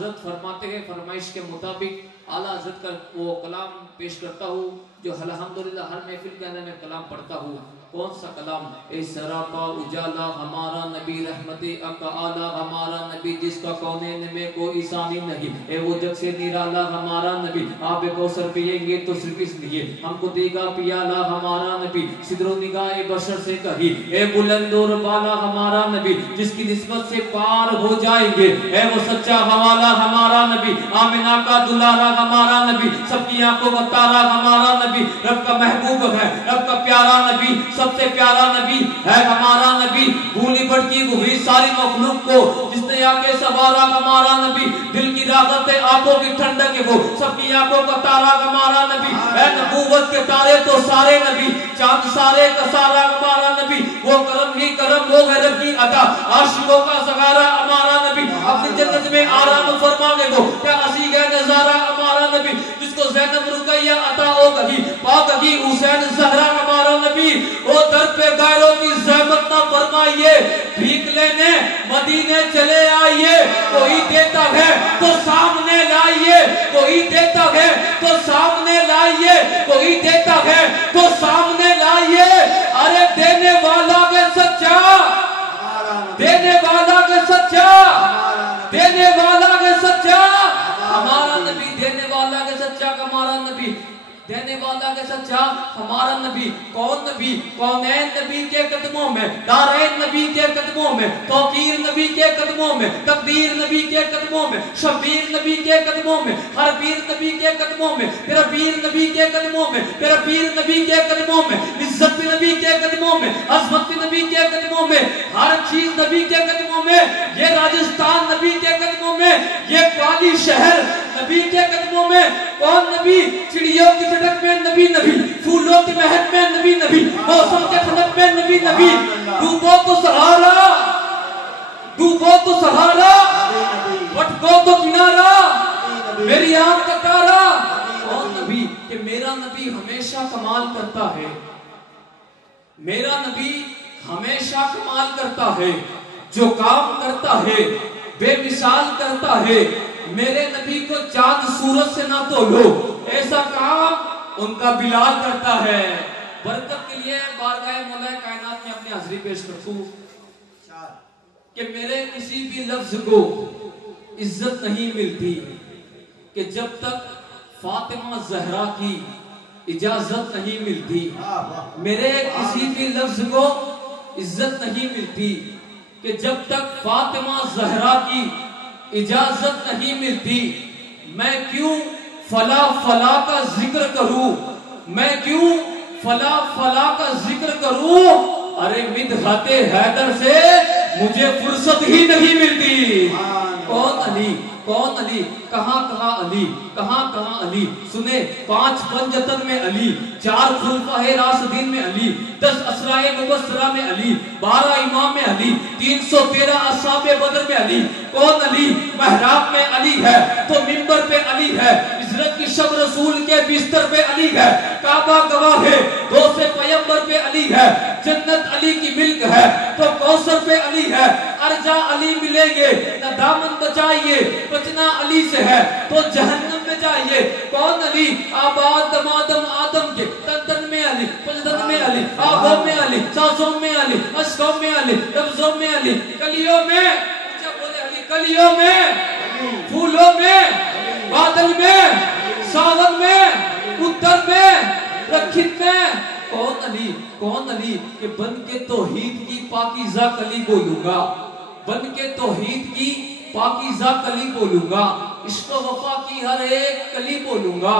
حضرت فرماتے ہیں فرمائش کے مطابق اعلیٰ حضرت کا وہ کلام پیش کرتا ہوں جو الحمدللہ ہر محفل کے اندر میں کلام پڑھتا ہوں. کون سا کلام؟ اے سراپا اجالا ہمارا نبی رحمت اک اعلی ہمارا نبی جس کا کونین میں کوئی ثانی نہیں. اے وہ جگ سے نرالا ہمارا نبی آب کوثر پیئیں گے تو صرف اس لیے ہم کو دے گا پیالا ہمارا نبی صدر و نگاہ بشر سے کہی. اے بلند اور بالا ہمارا نبی جس کی نسبت سے پار ہو جائیں گے. اے وہ سچا حوالہ ہمارا نبی آمنہ کا دلارا ہمارا نبی سب کی آنکھوں کا تارا ہمارا نبی رب کا محبوب ہے رب کا پیارا نبی سب سے پیارا نبی ہے ہمارا نبی. بھولی بڑھتی ہوئی ساری مخلوق کو جس نے آکے سوارا ہمارا نبی دل کی راحت ہے آنکھوں کی ٹھنڈک ہے وہ سب کی آنکھوں کا تارا ہمارا نبی. اے نبوت کے تارے تو سارے نبی چاند سارے کا سارا ہمارا نبی وہ کرم ہی کرم وہ غیرت کی عطا عاشقوں کا سگارا ہمارا نبی اپنی جنت میں آرام فرمانے کو کیا ہنسی گئے نظارہ ہمارا نبی جس کو زینب رقیہ عطا ہو گئی پا گئی حسین زہرا ہمارا نبی. وہ در پہ غیروں کی زحمت نہ فرمائیے بھیک لینے مدینے چلے آئیے. کوئی دیتا ہے تو سامنے لائیے کوئی دیتا ہے تو سامنے لائیے کوئی دیتا ہے تو سامنے لائیے. ارے دینے والا کے سچا دینے والا کے سچا دینے والا کے سچا ہمارا نبی دینے والا کے سچا ہمارا نبی دینے والا کے سچا ہمارا نبی. کون نبی؟ کونین نبی کے قدموں میں دارین نبی کے قدموں میں توقیر نبی کے قدموں میں تقدیر نبی کے قدموں میں شبیر نبی کے قدموں میں حربیر نبی کے قدموں میں پھر پیر نبی کے قدموں میں پھر پیر نبی کے قدموں میں عزت نبی کے قدموں میں عظمت نبی کے قدموں میں ہر چیز نبی کے قدموں میں. یہ راجستھان نبی کے قدموں میں یہ کالی شہر نبی کے قدموں میں. کون نبی؟ چڑیوں کی چٹک میں نبی نبی پھولوں کی مہک میں نبی نبی موسم کے خنک میں نبی نبی. ڈوبو تو سہارا ڈوبو تو سہارا بھٹکو تو کنارا میری آنکھ کا تارا. کون نبی؟ کہ میرا نبی ہمیشہ کمال کرتا ہے میرا نبی ہمیشہ کمال کرتا ہے. جو کام کرتا ہے بے مثال کرتا ہے. میرے نبی کو چاند سورج سے نہ تولو ایسا کام ان کا بلال کرتا ہے. برکت کے لیے بارگاہ مولا کائنات میں اپنی حاضری پیش کرتا ہوں کہ میرے کسی بھی لفظ کو عزت نہیں ملتی کہ جب تک فاطمہ زہرا کی اجازت نہیں ملتی. میرے کسی بھی لفظ کو عزت نہیں ملتی کہ جب تک فاطمہ زہرا کی اجازت نہیں ملتی. میں کیوں فلا فلا کا ذکر کروں میں کیوں فلا فلا کا ذکر کروں. ارے مدحت حیدر سے مجھے فرصت ہی نہیں ملتی. کون علی کون علی کہاں کہاں علی کہاں کہاں علی. سنے 5 پنجتن میں علی 4 خلفائے راشدین میں علی 10 اسرائے مبشرہ میں علی 12 امام میں علی 313 اصحاب بدر میں علی. کون علی؟ محراب میں علی ہے تو منبر پہ علی ہے. ہجرت کی شب رسول کے بستر پہ علی ہے. کعبہ گواہ ہے 2 سے پیمبر پہ علی ہے. جنت علی کی ملک ہے تو کوثر پہ علی ہے. ارجا علی ملیں گے نہ دامن بچائیے بچنا علی سے ہے تو جہنم میں جائیے. کون علی؟ آباد دمادم آدم کے تن تن میں علی پجدن میں علی آبوں میں علی سانسوں میں علی اشکوں میں علی لفظوں میں علی کلیوں میں کلیوں میں پھولوں میں بادل میں ساون میں اتر میں رکھت میں. کون علی کون علی کہ بن کے توحید کی پاکیزہ کلی بولوں گا بن کے توحید کی پاکیزہ کلی بولوں گا. عشق و وفا کی ہر ایک کلی بولوں گا.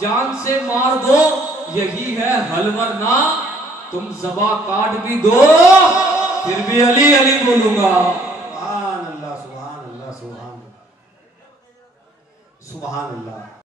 جان سے مار دو یہی ہے حل ورنہ تم زباں کاٹ بھی دو پھر بھی علی علی بولوں گا. سبحان اللہ سبحان اللہ سبحان اللہ.